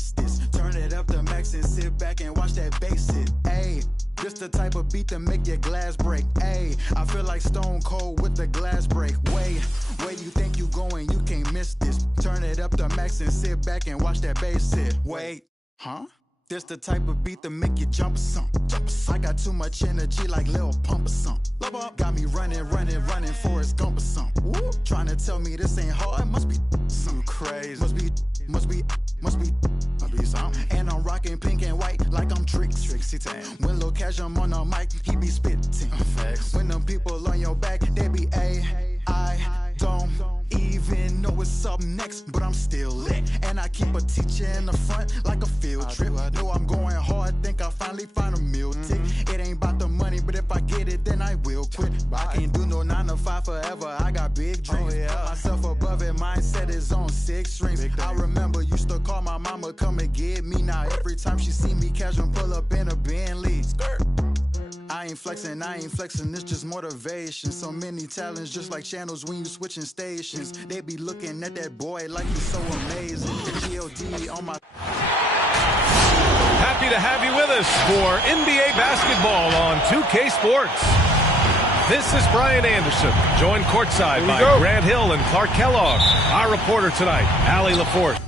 miss this. Turn it up to max and sit back and watch that bass hit. Ayy, this the type of beat that make your glass break. Ayy, I feel like Stone Cold with the glass break. Where you think you going, you can't miss this. Turn it up to max and sit back and watch that bass hit. Wait, huh? This the type of beat that make you jump or something. I got too much energy like Lil Pump or something. Got me running, Forrest Gump or something. Trying to tell me this ain't hard, must be something crazy. Must be something. And I'm rocking pink and white like I'm Trixie Tang. When Lil Cash I'm on the mic, he be spitting. When them people on your back, they be I don't even know what's up next, but I'm still lit. And I keep a teacher in the front like a field trip. Know I'm going hard, think I finally find a meal tick. It ain't about the money, but if I get it, then I will quit. I can't do no 9 to 5 forever, I got big dreams. Put myself above it, mindset is on 6 strings. I remember used to call my mama, come and get me. Now every time she see me, casual pull up in a Bentley. I ain't flexing, it's just motivation. So many talents, just like channels when you switching stations. They be looking at that boy like he's so amazing. G.O.D. on my... Happy to have you with us for NBA basketball on 2K Sports. This is Brian Anderson, joined courtside by Grant Hill and Clark Kellogg. Our reporter tonight, Allie LaForce.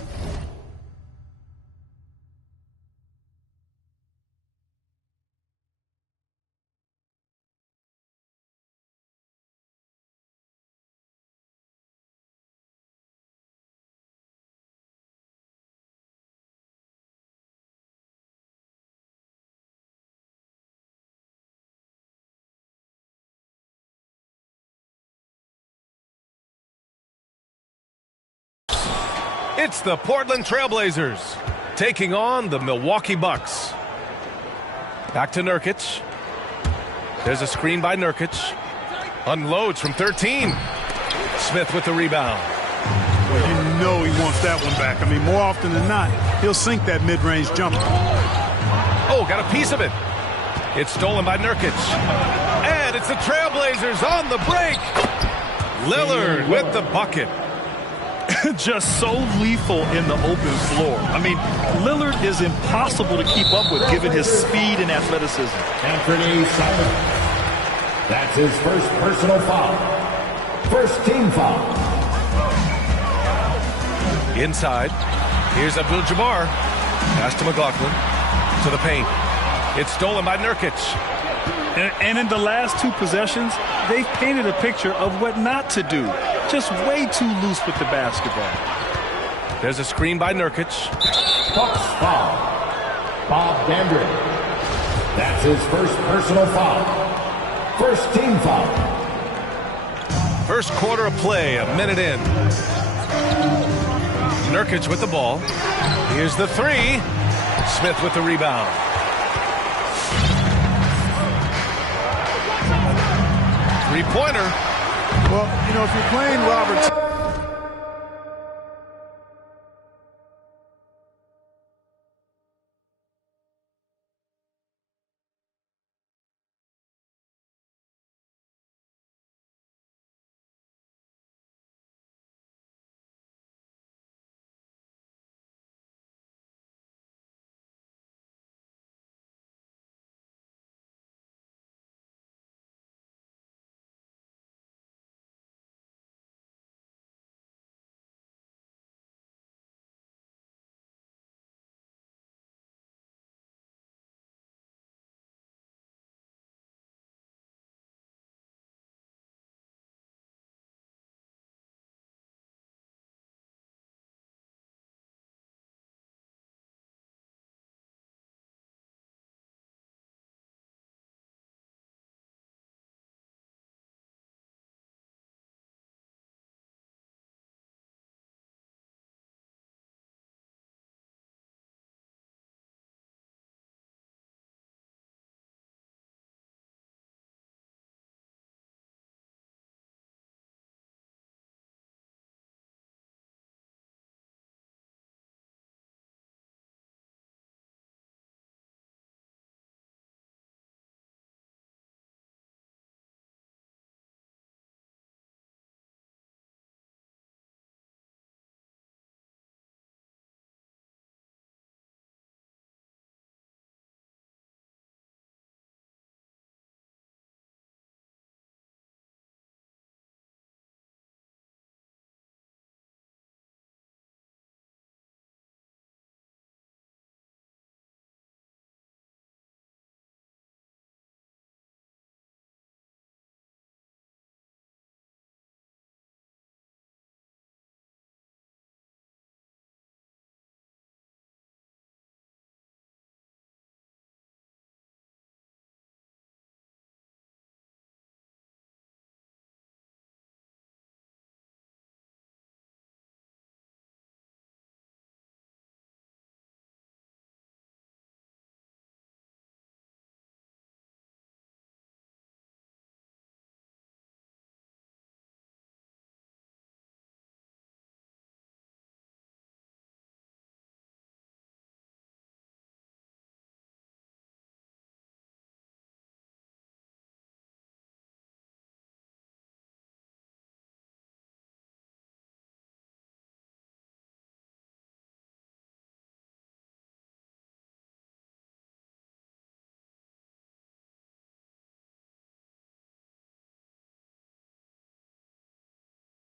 It's the Portland Trailblazers taking on the Milwaukee Bucks. Back to Nurkic. There's a screen by Nurkic. Unloads from 13. Smith with the rebound. Well, you know he wants that one back. I mean, more often than not, he'll sink that mid-range jumper. Oh, got a piece of it. It's stolen by Nurkic. And it's the Trailblazers on the break. Lillard with the bucket. Just so lethal in the open floor. I mean, Lillard is impossible to keep up with given his speed and athleticism. Anthony Simons. That's his first personal foul. First team foul. Inside. Here's Abdul-Jabbar. Pass to McLaughlin. To the paint. It's stolen by Nurkic. And in the last 2 possessions, they've painted a picture of what not to do. Just way too loose with the basketball. There's a screen by Nurkic. Bucks foul. Bob Dandridge. That's his first personal foul. First team foul. First quarter of play, a minute in. Nurkic with the ball. Here's the 3. Smith with the rebound. Three-pointer. Well, you know, if you're playing Robertson,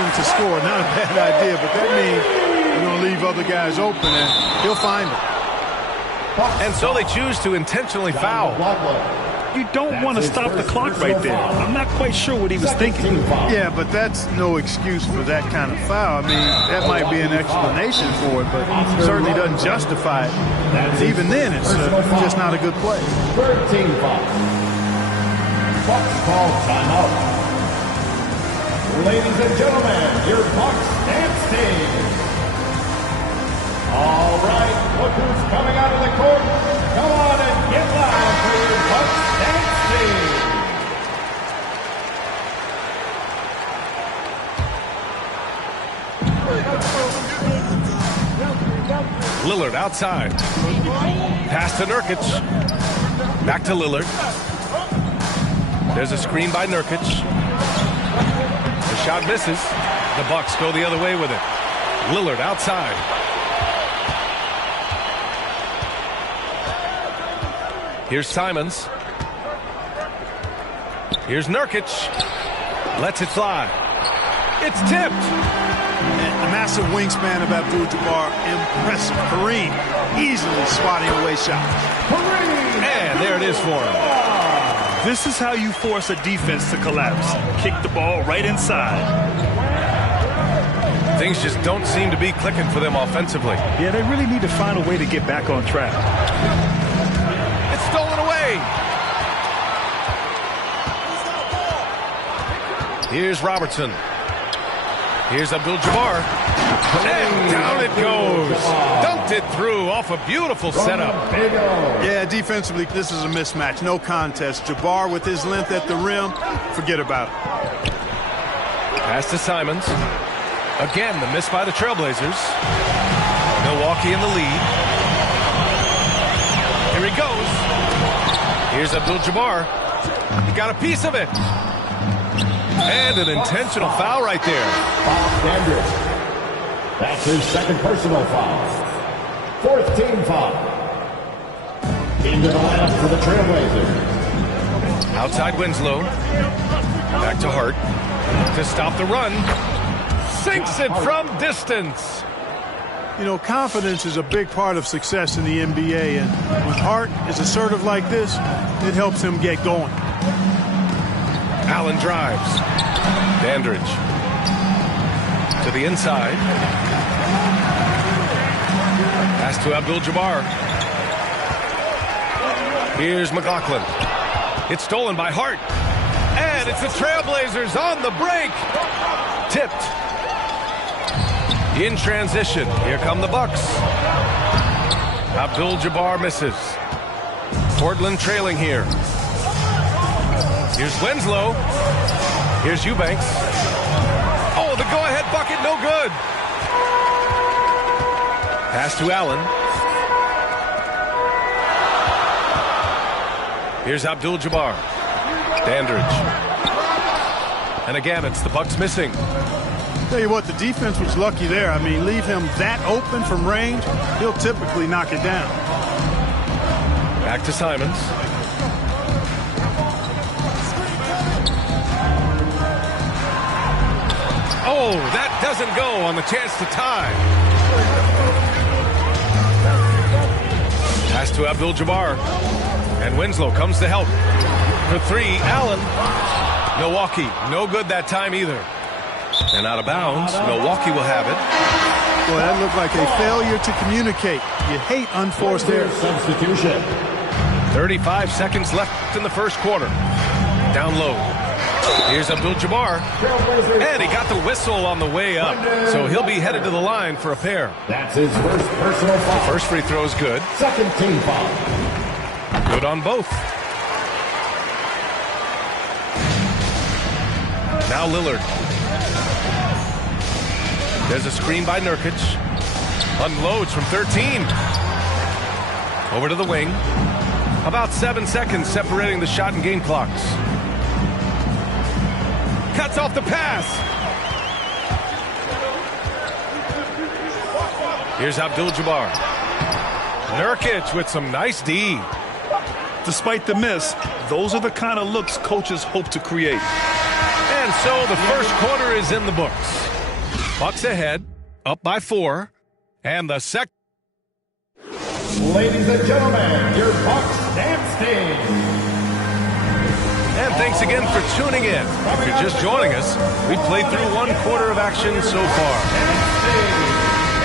going to score. Not a bad idea, but that means you're going to leave other guys open, and he'll find them. And so they choose to intentionally foul. You don't want to stop the clock right there. I'm not quite sure what he was thinking. Yeah, but that's no excuse for that kind of foul. I mean, that might be an explanation for it, but certainly doesn't justify it. Even then, it's just not a good play. 13 fouls. Bucks call timeout. Ladies and gentlemen, your Bucks dance team. All right, look who's coming out of the court. Come on and get loud for your Bucks dance team. Lillard outside. Pass to Nurkic. Back to Lillard. There's a screen by Nurkic. The shot misses. The Bucks go the other way with it. Lillard outside. Here's Simons. Here's Nurkic. Lets it fly. It's tipped. The massive wingspan of Abdul-Jabbar, impressive. Kareem easily swatting away shots. And there it is for him. This is how you force a defense to collapse. Kick the ball right inside. Things just don't seem to be clicking for them offensively. Yeah, they really need to find a way to get back on track. It's stolen away. Here's Robertson. Here's Abdul-Jabbar. And down it goes. Dunked it through off a beautiful setup. Yeah, defensively, this is a mismatch. No contest. Jabbar with his length at the rim, forget about it. Pass to Simons. Again, the miss by the Trailblazers. Milwaukee in the lead. Here he goes. Here's Abdul-Jabbar. He got a piece of it. And an intentional foul right there. Bob Dandridge. That's his second personal foul. Fourth team foul. Into the lineup for the Trailblazers. Outside Winslow. Back to Hart. To stop the run. Sinks it from distance. You know, confidence is a big part of success in the NBA, and when Hart is assertive like this, it helps him get going. Allen drives. Dandridge. To the inside. Pass to Abdul-Jabbar. Here's McLaughlin. It's stolen by Hart. And it's the Trailblazers on the break. Tipped. In transition. Here come the Bucks. Abdul-Jabbar misses. Portland trailing here. Here's Winslow. Here's Eubanks. Oh, the go-ahead bucket, no good. Pass to Allen. Here's Abdul-Jabbar. Dandridge. And again, it's the Bucks missing. Tell you what, the defense was lucky there. I mean, leave him that open from range, he'll typically knock it down. Back to Simons. Oh, that doesn't go on the chance to tie. Pass to Abdul-Jabbar. And Winslow comes to help. For three, Allen. Milwaukee, no good that time either. And out of bounds, Milwaukee will have it. Boy, that looked like a failure to communicate. You hate unforced errors. Substitution. 35 seconds left in the first quarter. Down low. Here's Abdul-Jabbar. And he got the whistle on the way up. So he'll be headed to the line for a pair. That's his first personal foul. First free throw's good. Second team foul. Good on both. Now Lillard. There's a screen by Nurkic. Unloads from 13. Over to the wing. About 7 seconds separating the shot and game clocks. Cuts off the pass. Here's Abdul-Jabbar. Nurkic with some nice D. Despite the miss, those are the kind of looks coaches hope to create. And so the first quarter is in the books. Bucks ahead, up by 4. And the second. Ladies and gentlemen, your Bucks dancing. And thanks again for tuning in. If you're just joining us, we've played through 1 quarter of action so far.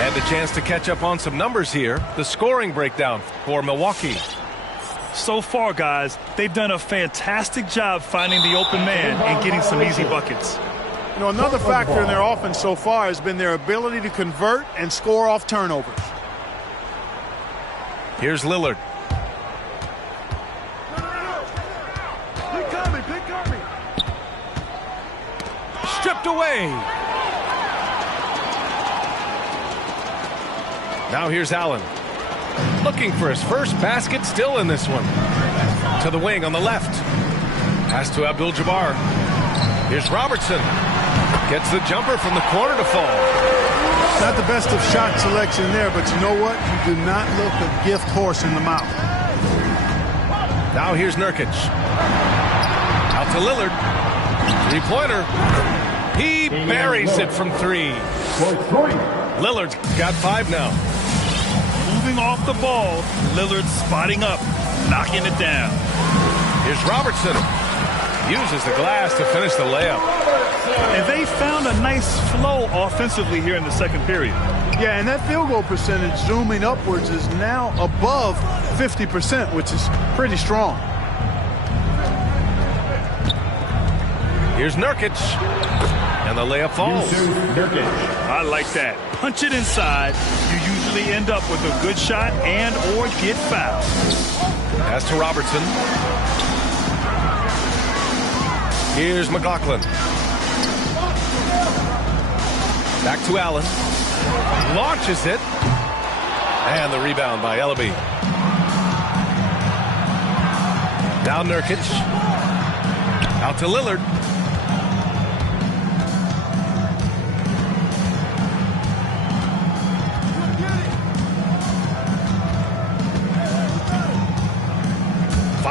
And a chance to catch up on some numbers here. The scoring breakdown for Milwaukee. So far, guys, they've done a fantastic job finding the open man and getting some easy buckets. You know, another factor in their offense so far has been their ability to convert and score off turnovers. Here's Lillard. Pick me. Stripped away. Now here's Allen. Looking for his first basket, still in this one. To the wing on the left. Pass to Abdul-Jabbar. Here's Robertson. Gets the jumper from the corner to fall. Not the best of shot selection there, but you know what? You do not look a gift horse in the mouth. Now here's Nurkic. Out to Lillard. 3-pointer. He buries it from 3. Lillard's got 5 now. Moving off the ball, Lillard spotting up, knocking it down. Here's Robertson. Uses the glass to finish the layup. And they found a nice flow offensively here in the second period. Yeah, and that field goal percentage zooming upwards is now above 50%, which is pretty strong. Here's Nurkic. And the layup falls. I like that. Punch it inside. You usually end up with a good shot and or get fouled. Pass to Robertson. Here's McLaughlin. Back to Allen. Launches it. And the rebound by Ellaby. Now Nurkic. Out to Lillard.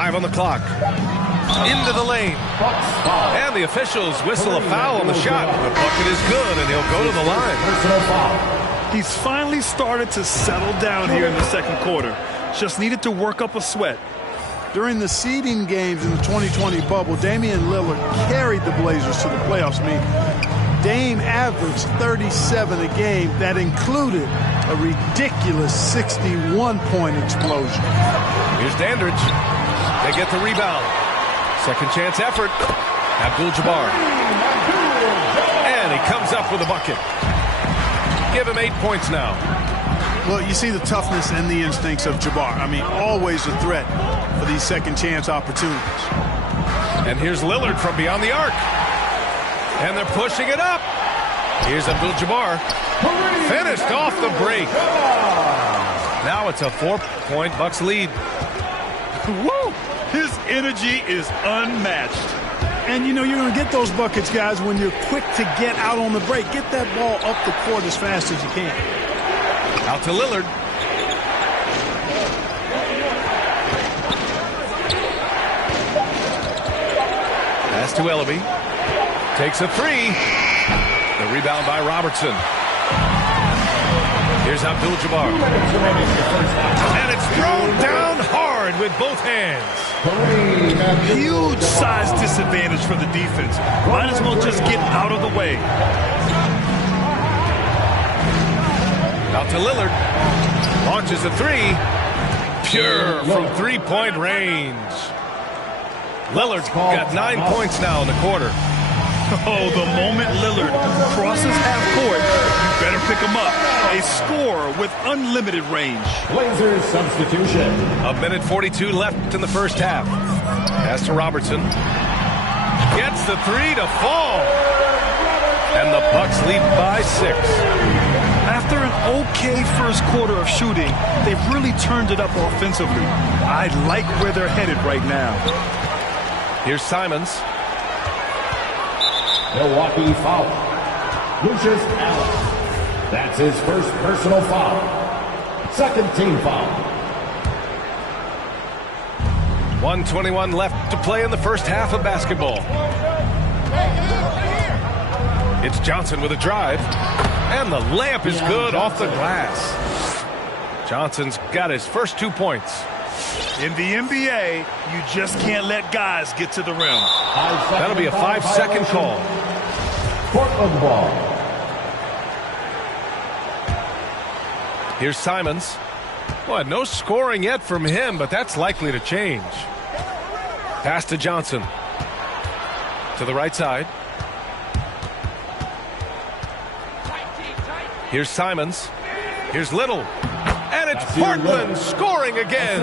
On the clock. Into the lane. And the officials whistle a foul on the shot. The bucket is good, and he'll go to the line. He's finally started to settle down here in the second quarter. Just needed to work up a sweat. During the seeding games in the 2020 bubble, Damian Lillard carried the Blazers to the playoffs. I mean, Dame averaged 37 a game. That included a ridiculous 61-point explosion. Here's Dandridge. They get the rebound. Second chance effort. Abdul-Jabbar. And he comes up with a bucket. Give him 8 points now. Well, you see the toughness and the instincts of Jabbar. I mean, always a threat for these second chance opportunities. And here's Lillard from beyond the arc. And they're pushing it up. Here's Abdul-Jabbar. Finished off the break. Now it's a 4-point Bucks lead. Woo! His energy is unmatched. And, you know, you're going to get those buckets, guys, when you're quick to get out on the break. Get that ball up the court as fast as you can. Out to Lillard. Pass to Ellaby. Takes a 3. The rebound by Robertson. Here's Abdul-Jabbar. And it's thrown down hard with both hands. Huge size disadvantage for the defense. Might as well just get out of the way. Out to Lillard. Launches a 3. Pure from 3-point range. Lillard's got 9 points now in the quarter. Oh, the moment Lillard crosses half court, you better pick him up. A scorer with unlimited range. Blazers substitution. 1:42 left in the first half. Pass to Robertson. Gets the 3 to fall. And the Bucks lead by 6. After an okay first quarter of shooting, they've really turned it up offensively. I like where they're headed right now. Here's Simons. Milwaukee foul. Lucius Allen. That's his first personal foul. Second team foul. 1:21 left to play in the first half of basketball. It's Johnson with a drive. And the layup is good off the glass. Johnson's got his first 2 points. In the NBA, you just can't let guys get to the rim. That'll be a 5-second call. Portland ball. Here's Simons. Boy, no scoring yet from him, but that's likely to change. Pass to Johnson. To the right side. Here's Simons. Here's Little. And it's Portland scoring again.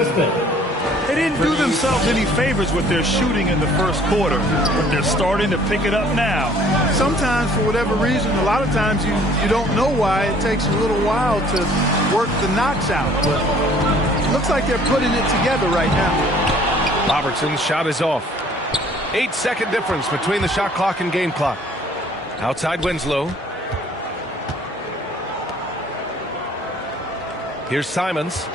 They didn't do themselves any favors with their shooting in the first quarter, but they're starting to pick it up now. Sometimes, for whatever reason, a lot of times you don't know why. It takes a little while to work the knocks out. But it looks like they're putting it together right now. Robertson's shot is off. 8-second difference between the shot clock and game clock. Outside Winslow. Here's Simons.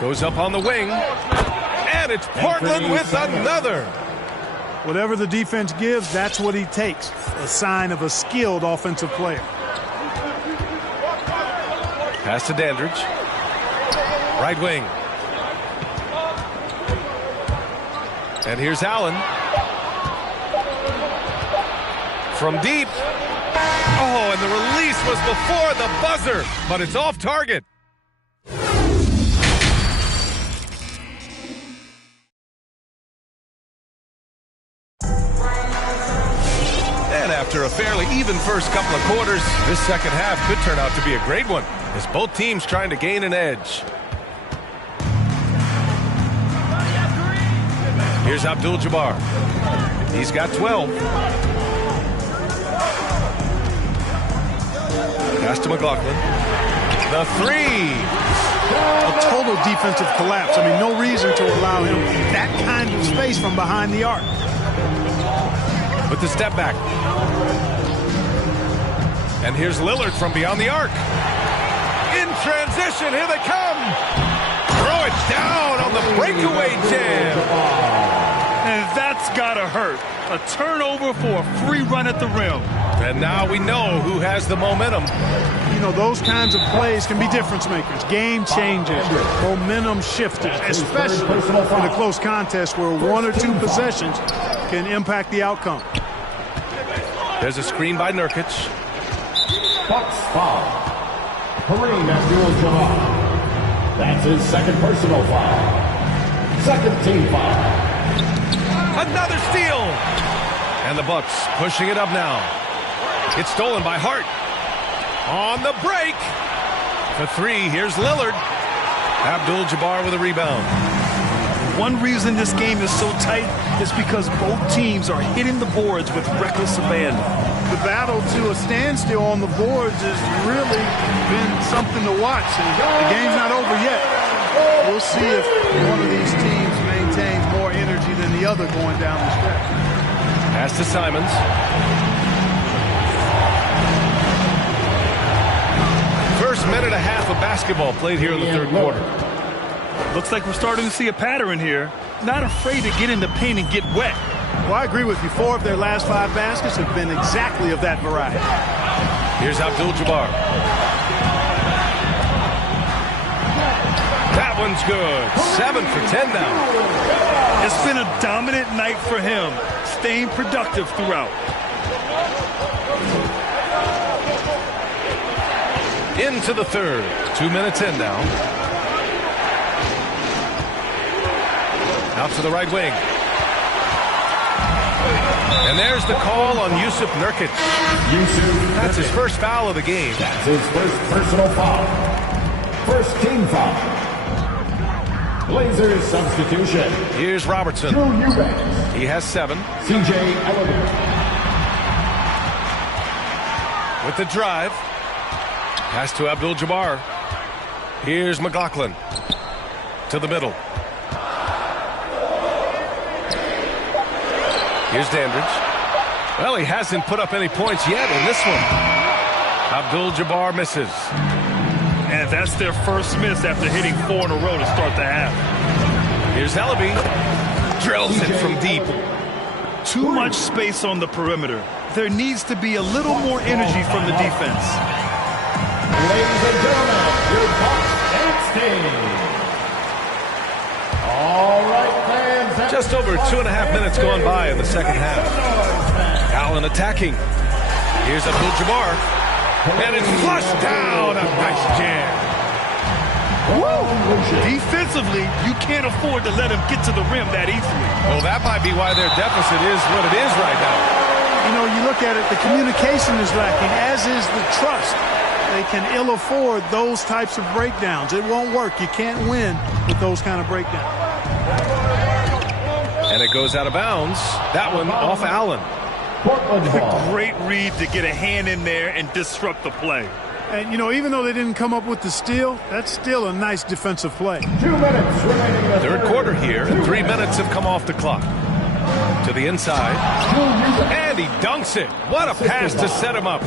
Goes up on the wing. And it's Portland with another. Whatever the defense gives, that's what he takes. A sign of a skilled offensive player. Pass to Dandridge. Right wing. And here's Allen. From deep. Oh, and the release was before the buzzer, but it's off target. And after a fairly even first couple of quarters, this second half could turn out to be a great one, as both teams trying to gain an edge. Here's Abdul-Jabbar. He's got 12. Pass to McLaughlin. The three. A total defensive collapse. I mean, no reason to allow him that kind of space from behind the arc. With the step back. And here's Lillard from beyond the arc. In transition, here they come. Throw it down on the breakaway jam. And that's gotta hurt. A turnover for a free run at the rim. And now we know who has the momentum. You know, those kinds of plays can be difference makers, game changers, momentum shifters, especially in a close contest where 1 or 2 possessions can impact the outcome. There's a screen by Nurkic. Bucks foul. Kareem Abdul-Jabbar. That's his second personal foul. Second team foul. Another steal. And the Bucks pushing it up now. It's stolen by Hart. On the break. The three. Here's Lillard. Abdul-Jabbar with a rebound. One reason this game is so tight is because both teams are hitting the boards with reckless abandon. The battle to a standstill on the boards has really been something to watch. And the game's not over yet. We'll see if one of these teams maintains more energy than the other going down the stretch. Pass to Simons. First minute and a half of basketball played here in the third quarter. Looks like we're starting to see a pattern here. Not afraid to get in the paint and get wet. Well, I agree with you. 4 of their last 5 baskets have been exactly of that variety. Here's Abdul-Jabbar. That one's good. 7 for 10 now. It's been a dominant night for him, staying productive throughout. Into the third. 2 minutes in now. Out to the right wing. And there's the call on Jusuf Nurkic. That's his first foul of the game. That's his first personal foul. First team foul. Blazers substitution. Here's Robertson. Drew Eubanks. He has 7. C.J. Ellington. With the drive. Pass to Abdul-Jabbar. Here's McLaughlin. To the middle. Here's Dandridge. Well, he hasn't put up any points yet in this one. Abdul-Jabbar misses. And that's their first miss after hitting 4 in a row to start the half. Here's Ellaby. Drills it from deep. Too much space on the perimeter. there needs to be a little more energy from the defense. Ladies and gentlemen, your Bucks and all right, fans. Just over 2.5 minutes gone by in the second half. Allen attacking. Here's Abdul-Jabbar. And it's flushed down. A nice jam. Woo! Defensively, you can't afford to let him get to the rim that easily. Well, that might be why their deficit is what it is right now. You know, you look at it, the communication is lacking, as is the trust. They can ill afford those types of breakdowns. It won't work. You can't win with those kind of breakdowns. And it goes out of bounds. That one off Allen. Great read to get a hand in there and disrupt the play. And, you know, even though they didn't come up with the steal, that's still a nice defensive play. 2 minutes remaining. Third quarter here, and 3 minutes have come off the clock. To the inside. And he dunks it. What a pass to set him up.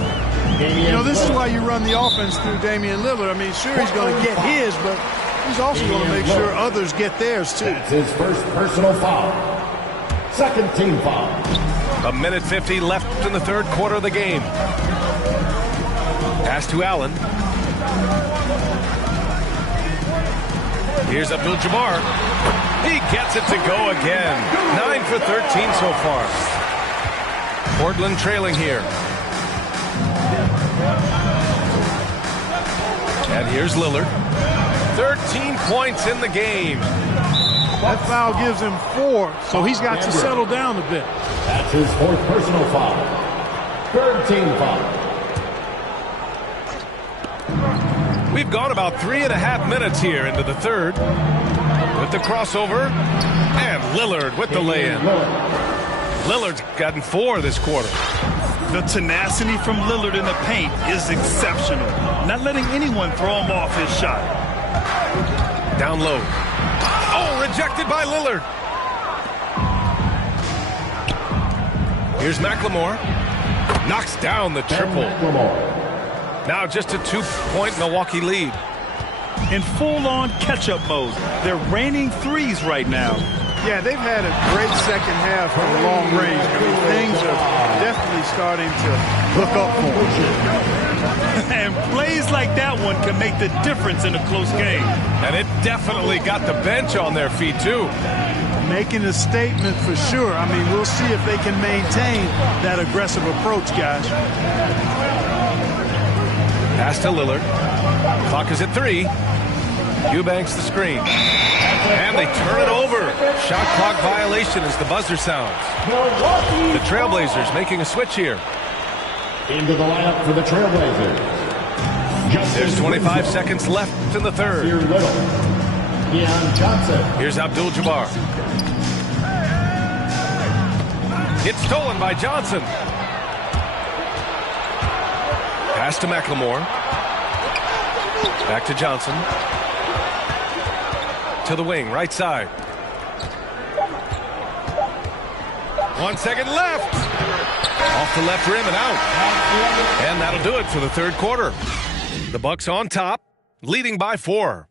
You know, this is why you run the offense through Damian Lillard. I mean, sure, he's going to get his, but he's also going to make sure others get theirs, too. That's his first personal foul. Second team foul. 1:50 left in the third quarter of the game. Pass to Allen. Here's Abdul-Jabbar. He gets it to go again. 9 for 13 so far. Portland trailing here. And here's Lillard. 13 points in the game. That foul gives him 4, so he's got to settle down a bit. That's his fourth personal foul. Third team foul. We've gone about 3.5 minutes here into the third. With the crossover. And Lillard with the lay-in. Lillard's gotten 4 this quarter. The tenacity from Lillard in the paint is exceptional. Not letting anyone throw him off his shot. Down low. Oh, rejected by Lillard. Here's McLemore. Knocks down the triple. Now just a 2-point Milwaukee lead. In full-on catch-up mode. They're raining threes right now. Yeah, they've had a great second half from long range. I mean, things are definitely starting to look up for them. And plays like that one can make the difference in a close game. And it definitely got the bench on their feet, too. Making a statement for sure. I mean, we'll see if they can maintain that aggressive approach, guys. Pass to Lillard. Clock is at 3. Eubanks the screen. And they turn it over. Shot clock violation as the buzzer sounds. The Trailblazers making a switch here. Into the lineup for the Trailblazers. There's 25 seconds left in the third. Here Little. Deion Johnson. Here's Abdul-Jabbar. It's stolen by Johnson. Pass to McLemore. Back to Johnson. To the wing, right side. 1 second left. Off the left rim and out. And that'll do it for the third quarter. The Bucks on top, leading by 4.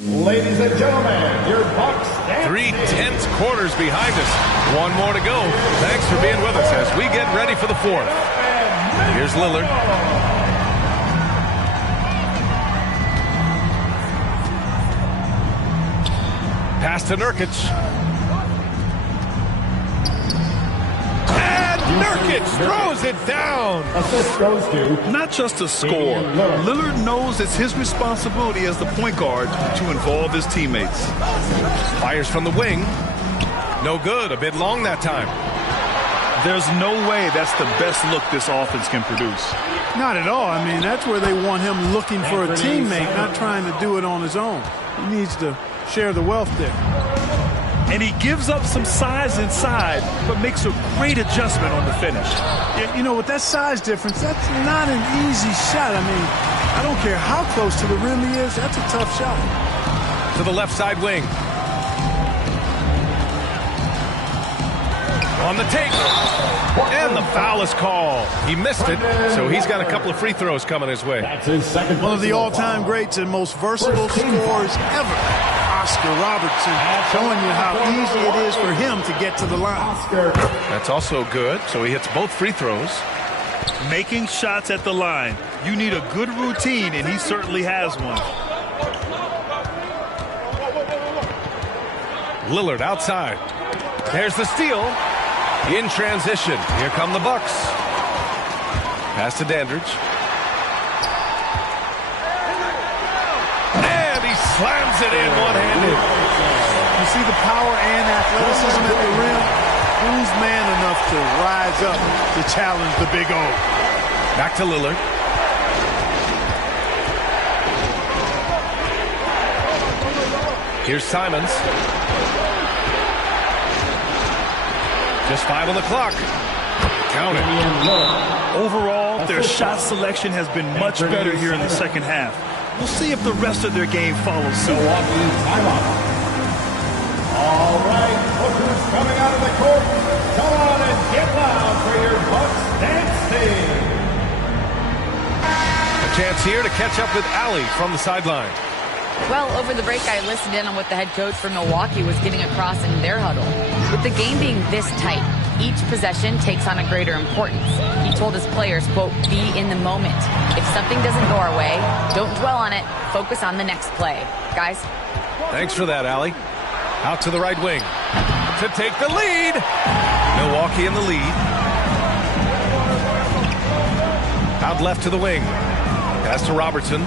Ladies and gentlemen, your Bucks. 3 tense quarters behind us. 1 more to go. Thanks for being with us as we get ready for the fourth. Here's Lillard. Pass to Nurkic. And Nurkic throws it down. Assist goes to. Not just a score. Lillard knows it's his responsibility as the point guard to involve his teammates. Fires from the wing. No good. A bit long that time. There's no way that's the best look this offense can produce. Not at all. I mean, that's where they want him looking for a teammate, not trying to do it on his own. He needs to share the wealth there. And he gives up some size inside, but makes a great adjustment on the finish. You know, with that size difference, that's not an easy shot. I mean, I don't care how close to the rim he is, that's a tough shot. To the left side wing. On the take. And the foul is called. He missed it, so he's got a couple of free throws coming his way. That's his second. One of the all-time greats and most versatile scorers ever. Oscar Robertson, showing you how easy it is for him to get to the line. That's also good, so he hits both free throws. Making shots at the line. You need a good routine, and he certainly has one. Lillard outside. There's the steal. In transition. Here come the Bucks. Pass to Dandridge. And he slams it in one-handed. You see the power and athleticism at the rim. Who's man enough to rise up to challenge the Big O? Back to Lillard. Here's Simons. Just 5 on the clock. Count it. Overall, their shot selection has been much better here in the second half. We'll see if the rest of their game follows suit. All right, look who's coming out of the court. Come on and get loud for your Bucks dance team. A chance here to catch up with Allie from the sideline. Well, over the break, I listened in on what the head coach for Milwaukee was getting across in their huddle. With the game being this tight, each possession takes on a greater importance. He told his players, quote, be in the moment. If something doesn't go our way, don't dwell on it. Focus on the next play. Guys? Thanks for that, Allie. Out to the right wing to take the lead. Milwaukee in the lead. Out left to the wing. Pass to Robertson.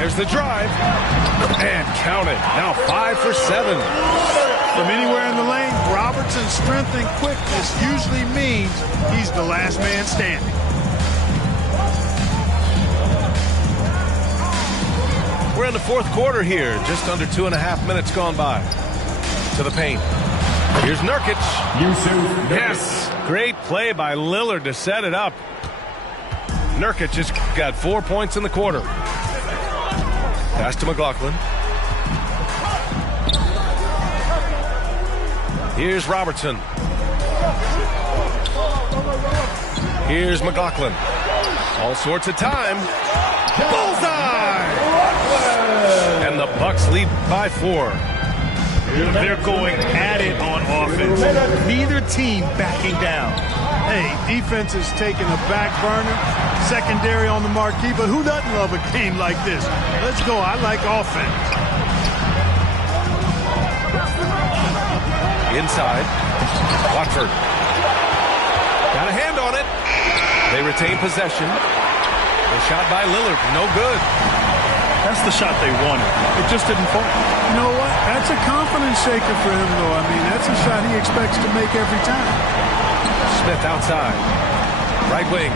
There's the drive. And count it. Now 5 for 7. From anywhere in the lane, Robertson's strength and quickness usually means he's the last man standing. We're in the fourth quarter here. Just under 2.5 minutes gone by. To the paint. Here's Nurkic. Yes. Great play by Lillard to set it up. Nurkic just got 4 points in the quarter. Pass to McLaughlin. Here's Robertson. Here's McLaughlin. All sorts of time. Bullseye! And the Bucks lead by 4. They're going at it on offense. Neither team backing down. Hey, defense is taking a back burner, secondary on the marquee, but who doesn't love a game like this? Let's go. I like offense. Inside. Watford. Got a hand on it. They retain possession. The shot by Lillard. No good. That's the shot they wanted. It just didn't fall. You know what? That's a confidence shaker for him, though. I mean, that's a shot he expects to make every time. Smith outside. Right wing.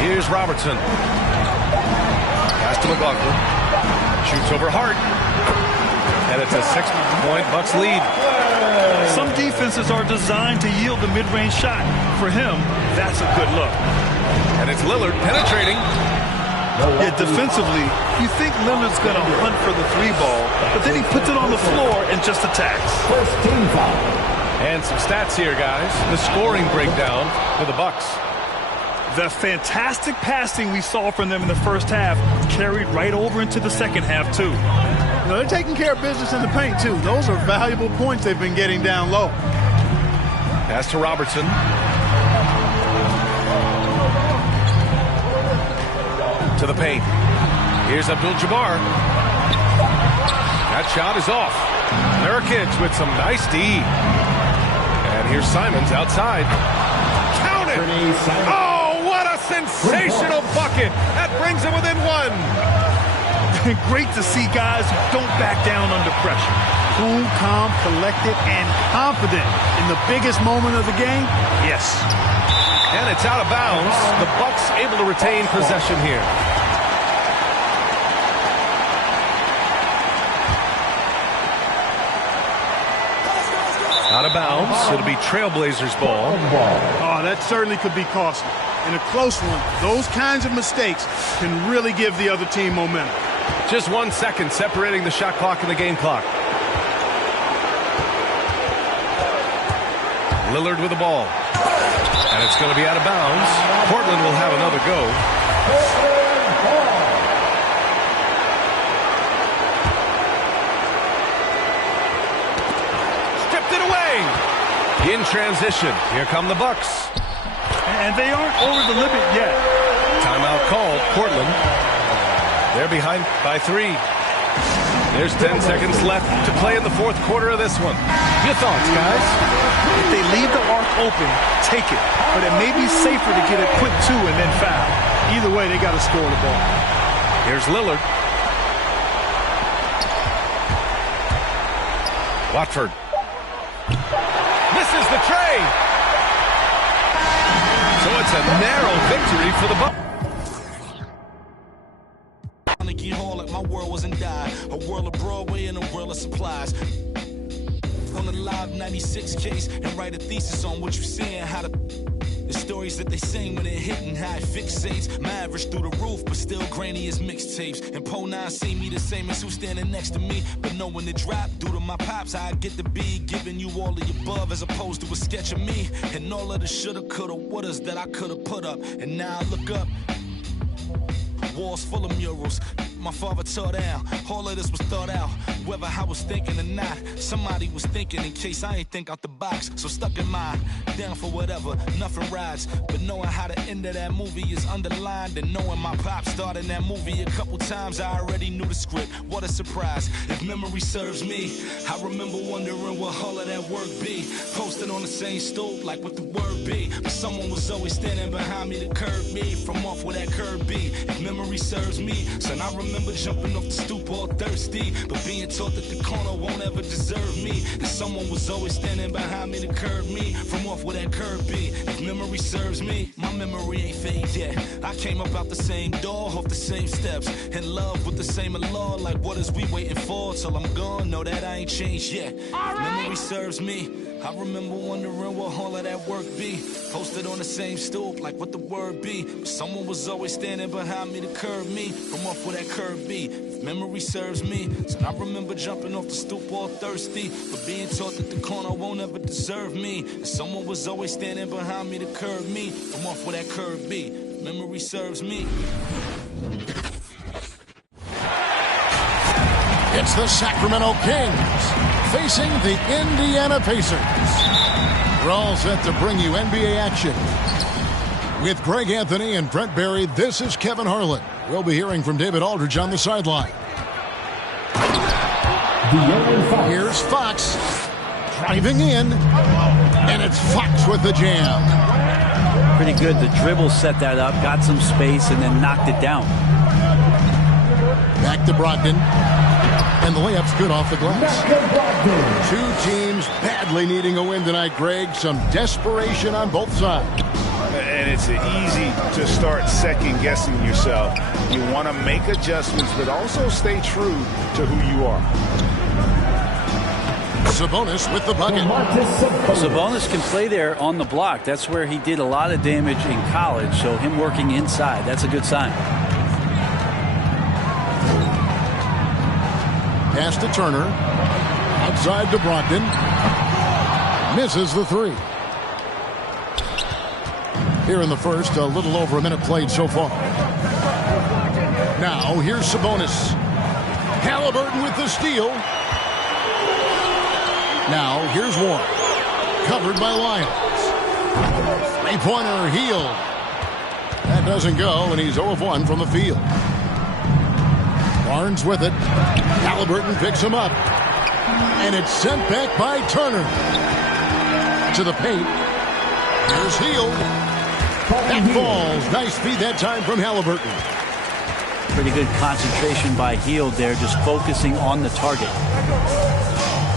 Here's Robertson. Pass to McLaughlin. Shoots over Hart. And it's a 6-point Bucks lead. Some defenses are designed to yield the mid-range shot. For him, that's a good look. And it's Lillard penetrating. Yeah, defensively, you think Lillard's going to hunt for the 3 ball, but then he puts it on the floor and just attacks. First team foul. And some stats here, guys. The scoring breakdown for the Bucks. The fantastic passing we saw from them in the first half carried right over into the second half, too. You know, they're taking care of business in the paint, too. Those are valuable points they've been getting down low. Pass to Robertson. To the paint. Here's Abdul-Jabbar. That shot is off. Nurkic with some nice D. And here's Simons outside. Count it! Oh, what a sensational bucket! That brings him within 1. Great to see guys who don't back down under pressure. Cool, calm, collected, and confident in the biggest moment of the game. Yes. And it's out of bounds. The Bucks able to retain possession here. Out of bounds. It'll be Trailblazers ball. Oh, that certainly could be costly. In a close one, those kinds of mistakes can really give the other team momentum. Just 1 second separating the shot clock and the game clock. Lillard with the ball. And it's going to be out of bounds. Portland will have another go. Stripped it away. In transition. Here come the Bucks. And they aren't over the limit yet. Timeout called. Portland. They're behind by 3. There's 10 seconds left to play in the fourth quarter of this one. Your thoughts, guys? If they leave the arc open, take it. But it may be safer to get a quick 2 and then foul. Either way, they got to score the ball. Here's Lillard. Watford. Misses the tray. So it's a narrow victory for the Bucks. My world wasn't die. A world of Broadway and a world of supplies. On the Live 96 case and write a thesis on what you're seeing, how the stories that they sing when it hitting, how it fixates. My average through the roof, but still grainy as mixtapes. And Po 9 see me the same as who's standing next to me. But knowing the drop due to my pops, I get to be giving you all of the above as opposed to a sketch of me. And all of the shoulda, coulda, wouldas that I coulda put up. And now I look up. Walls full of murals. My father tore down. All of this was thought out. Whether I was thinking or not, somebody was thinking in case I ain't think out the box. So stuck in mind, down for whatever, nothing rides. But knowing how the end of that movie is underlined, and knowing my pop starred in that movie a couple times, I already knew the script. What a surprise. If memory serves me, I remember wondering what all of that work be. Posted on the same stoop, like what the word be. But someone was always standing behind me to curb me from off where that curb be. If memory serves me, son, I remember jumping off the stoop all thirsty, but being taught that the corner won't ever deserve me. And someone was always standing behind me to curb me from off where that curb be. If memory serves me, my memory ain't fade yet. I came up out the same door, off the same steps, in love with the same law. Like what is we waiting for till I'm gone? Know that I ain't changed yet. If memory serves me, I remember wondering what all of that work be. Posted on the same stoop, like what the word be. But someone was always standing behind me to curb me from off where that curb be. If memory serves me, so I remember jumping off the stoop all thirsty, but being taught that the corner won't ever deserve me. And someone was always standing behind me to curb me from off where that curb be. If memory serves me. It's the Sacramento Kings facing the Indiana Pacers. We're all set to bring you NBA action. With Greg Anthony and Brent Barry, this is Kevin Harlan. We'll be hearing from David Aldridge on the sideline. Here's Fox driving in, and it's Fox with the jam. Pretty good. The dribble set that up, got some space, and then knocked it down. Back to Brogdon. And the layup's good off the glass. Two teams badly needing a win tonight, Greg. Some desperation on both sides. And it's easy to start second-guessing yourself. You want to make adjustments, but also stay true to who you are. Sabonis with the bucket. Sabonis can play there on the block. That's where he did a lot of damage in college, so him working inside, that's a good sign. Pass to Turner. Outside to Brogdon. Misses the three. Here in the first, a little over a minute played so far. Now, here's Sabonis. Halliburton with the steal. Now, here's Warren. Covered by Lyons. Three-pointer Hield. That doesn't go, and he's 0 of 1 from the field. Barnes with it. Halliburton picks him up. And it's sent back by Turner. To the paint. Here's Hield. That falls. Nice feed that time from Halliburton. Pretty good concentration by Hield there, just focusing on the target.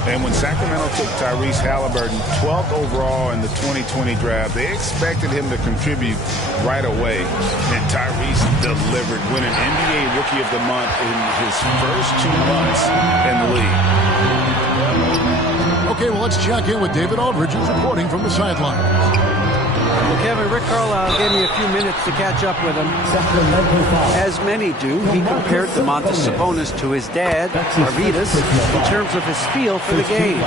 And when Sacramento took Tyrese Halliburton 12th overall in the 2020 draft, they expected him to contribute right away. And Tyrese delivered, winning NBA Rookie of the Month in his first 2 months in the league. Okay, well, let's check in with David Aldridge, who's reporting from the sidelines. Well, Kevin, Rick Carlisle gave me a few minutes to catch up with him. As many do, he compared Domantas Sabonis to his dad, Arvydas, in terms of his feel for the game.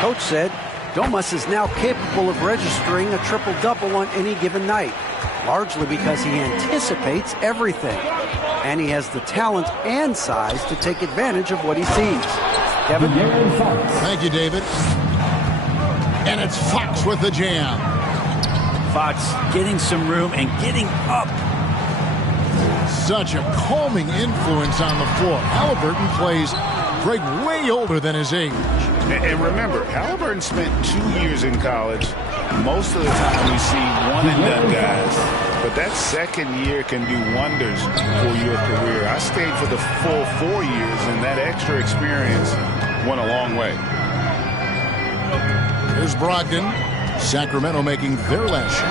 Coach said Domas is now capable of registering a triple-double on any given night, largely because he anticipates everything. And he has the talent and size to take advantage of what he sees. Kevin? Thank you, David. And it's Fox with the jam. Fox getting some room and getting up. Such a calming influence on the floor. Halliburton plays Greg way older than his age. And remember, Halliburton spent 2 years in college. Most of the time we see one-and-done guys. But that second year can do wonders for your career. I stayed for the full 4 years, and that extra experience went a long way. Here's Brogdon. Sacramento making their last shot.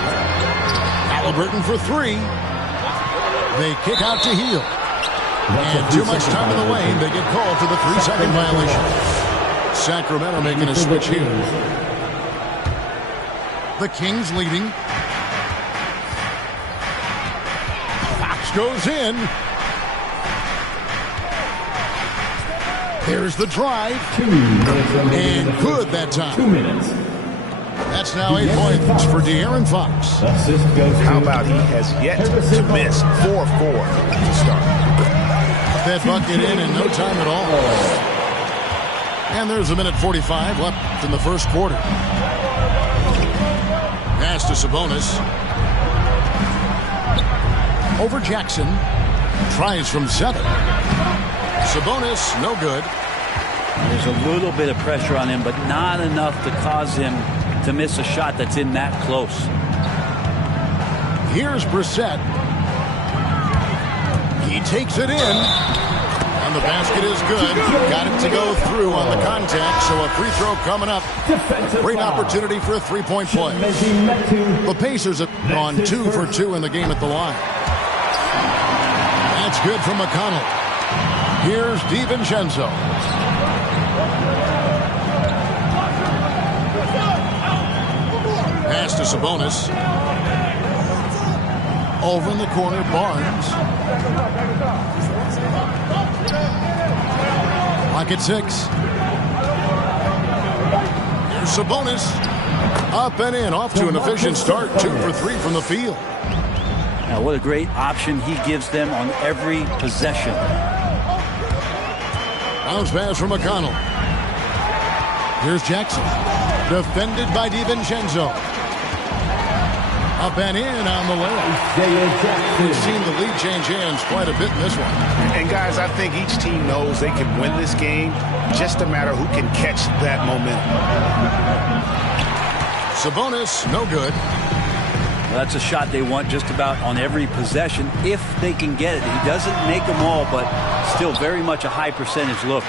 Halliburton for three. They kick out to Hield. And too much time in the lane. They get called for the 3-second violation. Sacramento making a switch here. The Kings leading. Fox goes in. There's the drive. And good that time. 2 minutes. That's now 8 points for De'Aaron Fox. How about he has yet to miss 4-4 to start. That bucket in no time at all. And there's a minute 45 left in the first quarter. Pass to Sabonis. Over Jackson. Tries from 7. Sabonis, no good. There's a little bit of pressure on him, but not enough to cause him to miss a shot that's in that close. Here's Brissett. He takes it in. And the basket is good. Got it to go through on the contact, so a free throw coming up. Great opportunity for a three-point play. The Pacers have gone 2 for 2 in the game at the line. That's good from McConnell. Here's DiVincenzo. Pass to Sabonis. Over in the corner, Barnes. Clock at 6. Here's Sabonis. Up and in, off to an efficient start. 2 for 3 from the field. Now, what a great option he gives them on every possession. Bounce pass from McConnell. Here's Jackson. Defended by DiVincenzo. Up and in on the layup. We've seen the lead change hands quite a bit in this one. And guys, I think each team knows they can win this game. Just a matter who can catch that momentum. Sabonis, no good. Well, that's a shot they want just about on every possession if they can get it. He doesn't make them all, but still very much a high percentage look.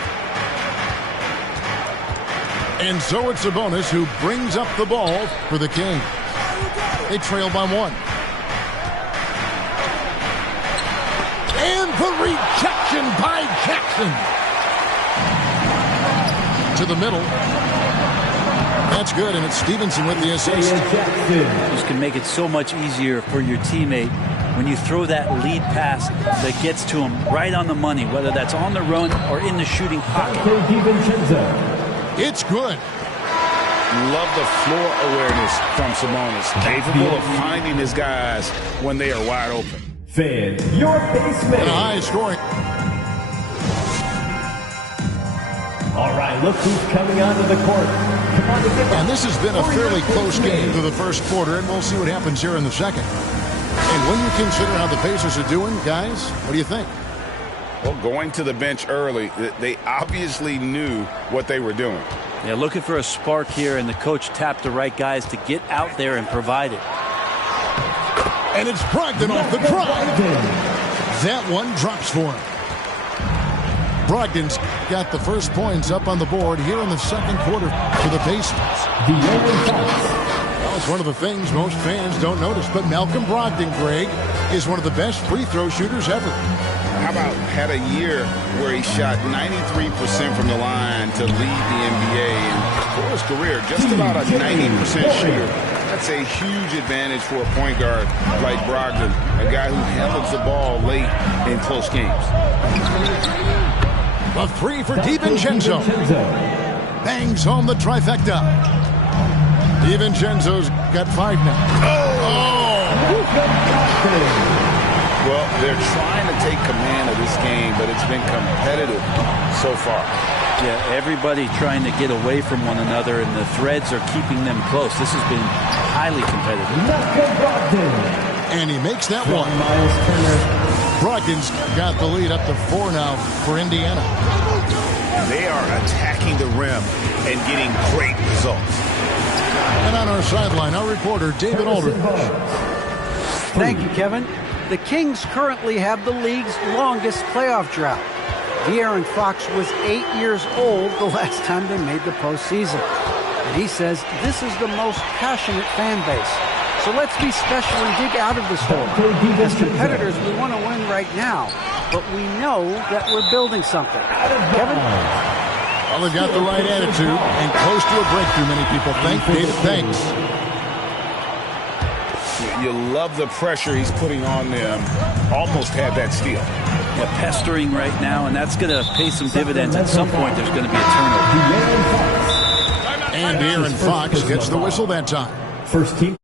And so it's Sabonis who brings up the ball for the Kings. They trail by 1. And the rejection by Jackson. To the middle. That's good, and it's Stevenson with the assist. This can make it so much easier for your teammate when you throw that lead pass that gets to him right on the money, whether that's on the run or in the shooting pocket. It's good. Love the floor awareness from Sabonis. Capable of finding his guys when they are wide open. Fan, your basement. And a high scoring. All right, look who's coming onto the court. And this has been a fairly close game through the first quarter, and we'll see what happens here in the second. And when you consider how the Pacers are doing, guys, what do you think? Well, going to the bench early, they obviously knew what they were doing. Yeah, looking for a spark here, and the coach tapped the right guys to get out there and provide it. And it's Brogdon off the drive. That one drops for him. Brogdon's got the first points up on the board here in the second quarter for the Pacers. Well, it's one of the things most fans don't notice, but Malcolm Brogdon, Greg, is one of the best free throw shooters ever. How about had a year where he shot 93% from the line to lead the NBA, and for his career, just about a 90% shooter. That's a huge advantage for a point guard like Brogdon, a guy who handles the ball late in close games. A three for DiVincenzo. Bangs home the trifecta. DiVincenzo's got 5 now. Well, they're trying to take command of this game, but it's been competitive so far. Yeah, everybody trying to get away from one another, and the threads are keeping them close. This has been highly competitive. And he makes that one. Brogdon's got the lead up to 4 now for Indiana. They are attacking the rim and getting great results. And on our sideline, our reporter, David Aldridge. Thank you, Kevin. The Kings currently have the league's longest playoff drought. De'Aaron Fox was 8 years old the last time they made the postseason. And he says this is the most passionate fan base. So let's be special and dig out of this hole. As competitors, we want to win right now, but we know that we're building something. Kevin? Well, they've got the right attitude and close to a breakthrough, many people think. David, thanks. You love the pressure he's putting on them. Almost had that steal. Yeah, pestering right now, and that's going to pay some dividends. At some point, there's going to be a turnover. And De'Aaron Fox gets the whistle that time. First team.